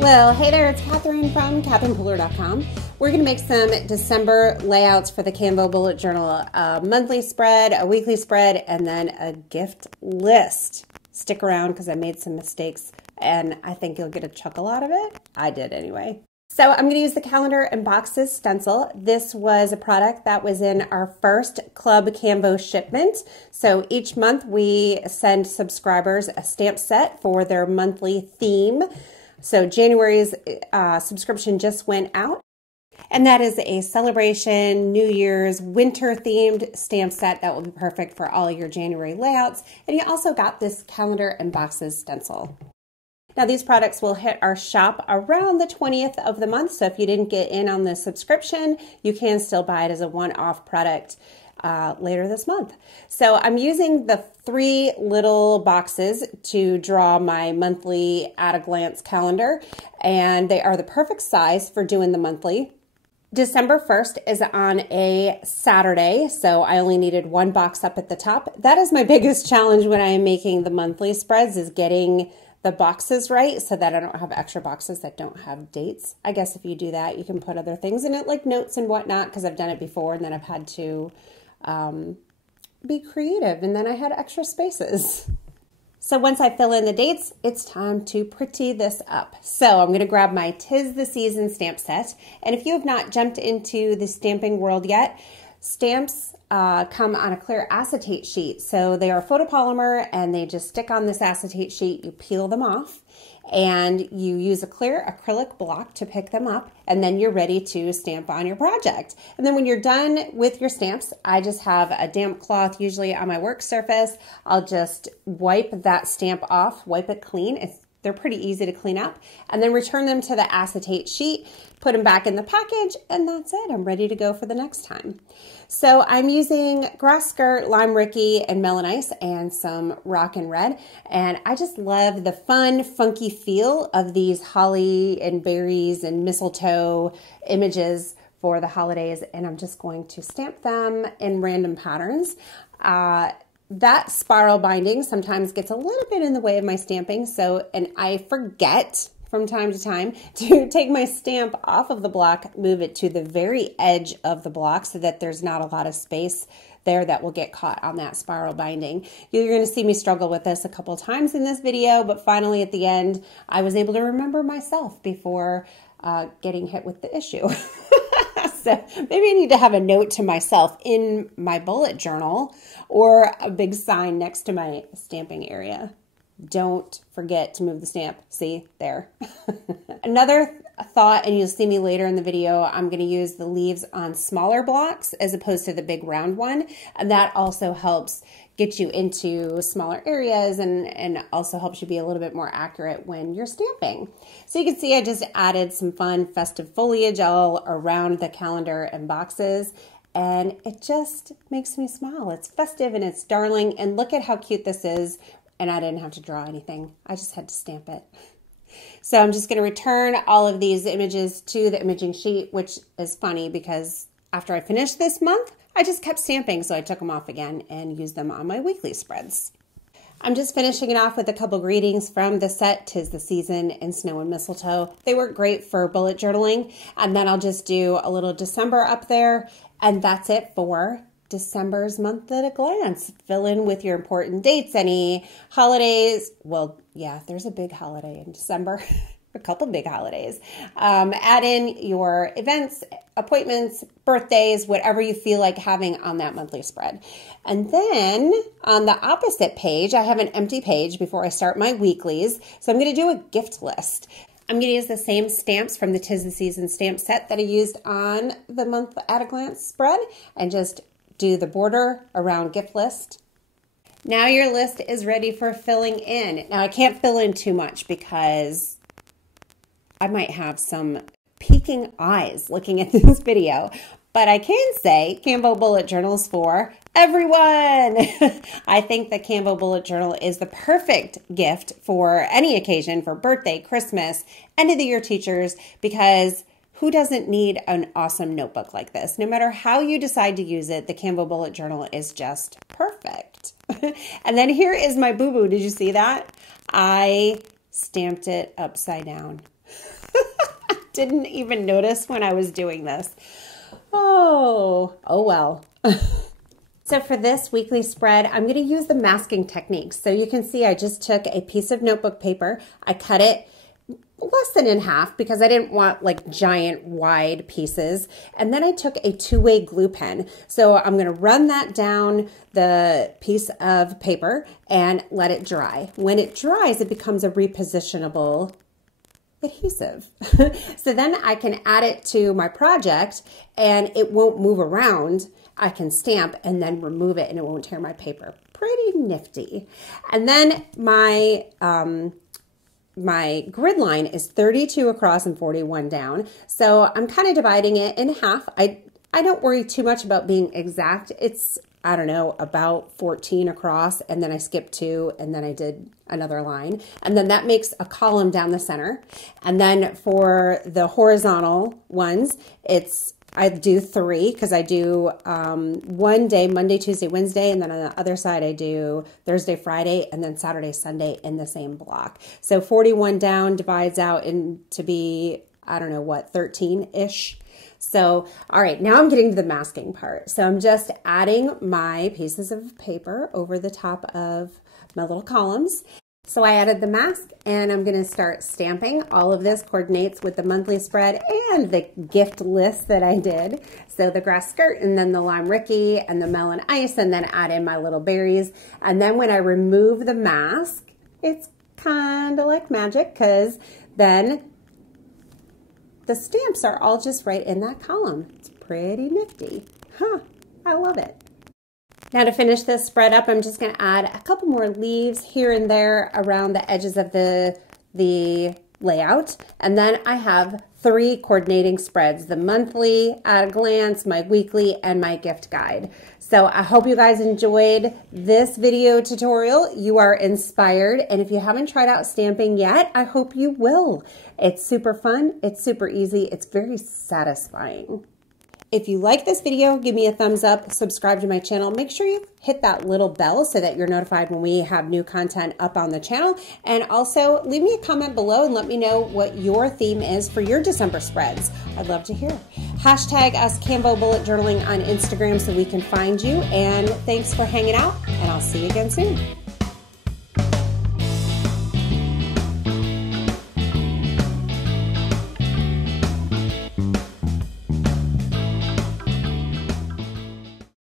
Well, hey there, it's Catherine from CatherinePooler.com. We're going to make some December layouts for the Canvo bullet journal, a monthly spread, a weekly spread, and then a gift list. Stick around because I made some mistakes and I think you'll get a chuckle out of it. I did anyway. So I'm going to use the calendar and boxes stencil. This was a product that was in our first Club Canvo shipment. So each month we send subscribers a stamp set for their monthly theme. So January's subscription just went out, and that is a celebration, New Year's, winter themed stamp set that will be perfect for all your January layouts. And you also got this calendar and boxes stencil. Now these products will hit our shop around the 20th of the month. So if you didn't get in on the subscription, you can still buy it as a one-off product later this month. So I'm using the 3 little boxes to draw my monthly at-a-glance calendar, and they are the perfect size for doing the monthly. December 1st is on a Saturday, so I only needed 1 box up at the top. That is my biggest challenge when I am making the monthly spreads, is getting the boxes right so that I don't have extra boxes that don't have dates. I guess if you do that, you can put other things in it like notes and whatnot, because I've done it before and then I've had to be creative, and then I had extra spaces. So once I fill in the dates, it's time to pretty this up. So I'm going to grab my 'Tis the Season stamp set. And if you have not jumped into the stamping world yet, stamps come on a clear acetate sheet. So they are photopolymer and they just stick on this acetate sheet. You peel them off and you use a clear acrylic block to pick them up, and then you're ready to stamp on your project. And then when you're done with your stamps, I just have a damp cloth usually on my work surface. I'll just wipe that stamp off, wipe it clean. They're pretty easy to clean up, and then return them to the acetate sheet, put them back in the package, and that's it. I'm ready to go for the next time. So I'm using Grass Skirt, Lime Rickey, and Melon Ice, and some Rockin red. And I just love the fun, funky feel of these holly and berries and mistletoe images for the holidays. And I'm just going to stamp them in random patterns. That spiral binding sometimes gets a little bit in the way of my stamping, and I forget from time to time to take my stamp off of the block, move it to the very edge of the block so that there's not a lot of space there that will get caught on that spiral binding. You're going to see me struggle with this a couple times in this video, but finally at the end, I was able to remember myself before getting hit with the issue. So maybe I need to have a note to myself in my bullet journal or a big sign next to my stamping area. Don't forget to move the stamp. See, there. Another thought, and you'll see me later in the video, I'm going to use the leaves on smaller blocks as opposed to the big round one. And that also helps get you into smaller areas and also helps you be a little bit more accurate when you're stamping. So you can see I just added some fun festive foliage all around the calendar and boxes, and it just makes me smile. It's festive and it's darling, and look at how cute this is. And I didn't have to draw anything. I just had to stamp it. So I'm just going to return all of these images to the imaging sheet, which is funny because after I finished this month, I just kept stamping, so I took them off again and used them on my weekly spreads. I'm just finishing it off with a couple greetings from the set, 'Tis the Season and Snow and Mistletoe. They work great for bullet journaling, and then I'll just do a little December up there, and that's it for December's month at a glance. Fill in with your important dates, any holidays. Well, yeah, there's a big holiday in December. A couple big holidays. Add in your events, appointments, birthdays, whatever you feel like having on that monthly spread. And then on the opposite page, I have an empty page before I start my weeklies. So I'm going to do a gift list. I'm going to use the same stamps from the 'Tis the Season stamp set that I used on the month at a glance spread, and just do the border around gift list. Now your list is ready for filling in. Now I can't fill in too much because I might have some peeking eyes looking at this video, but I can say Canvo Bullet Journals for everyone. I think the Canvo Bullet Journal is the perfect gift for any occasion, for birthday, Christmas, end of the year teachers, because who doesn't need an awesome notebook like this? No matter how you decide to use it, the Canvo Bullet Journal is just perfect. And then here is my boo-boo. Did you see that? I stamped it upside down. Didn't even notice when I was doing this. Oh well. So for this weekly spread, I'm going to use the masking technique. So you can see I just took a piece of notebook paper. I cut it less than in half because I didn't want like giant wide pieces. And then I took a two-way glue pen. So I'm going to run that down the piece of paper and let it dry. When it dries, it becomes a repositionable adhesive. So then I can add it to my project and it won't move around. I can stamp and then remove it and it won't tear my paper. Pretty nifty. And then my grid line is 32 across and 41 down. So I'm kind of dividing it in half. I don't worry too much about being exact. It's, I don't know, about 14 across, and then I skipped 2, and then I did another line. And then that makes a column down the center. And then for the horizontal ones, I do 3 because I do one day, Monday, Tuesday, Wednesday, and then on the other side I do Thursday, Friday, and then Saturday, Sunday in the same block. So 41 down divides out into be, I don't know what, 13-ish. So, all right, now I'm getting to the masking part. So I'm just adding my pieces of paper over the top of my little columns. So I added the mask and I'm going to start stamping. All of this coordinates with the monthly spread and the gift list that I did. So the grass skirt and then the lime Rickey and the melon ice, and then add in my little berries. And then when I remove the mask, it's kind of like magic because then the stamps are all just right in that column. It's pretty nifty. Huh, I love it. Now to finish this spread up, I'm just going to add a couple more leaves here and there around the edges of the layout. And then I have 3 coordinating spreads, the monthly at a glance, my weekly, and my gift guide. So I hope you guys enjoyed this video tutorial. You are inspired. And if you haven't tried out stamping yet, I hope you will. It's super fun. It's super easy. It's very satisfying. If you like this video, give me a thumbs up, subscribe to my channel. Make sure you hit that little bell so that you're notified when we have new content up on the channel. And also leave me a comment below and let me know what your theme is for your December spreads. I'd love to hear. Hashtag us Canvo Bullet Journaling on Instagram so we can find you. And thanks for hanging out, and I'll see you again soon.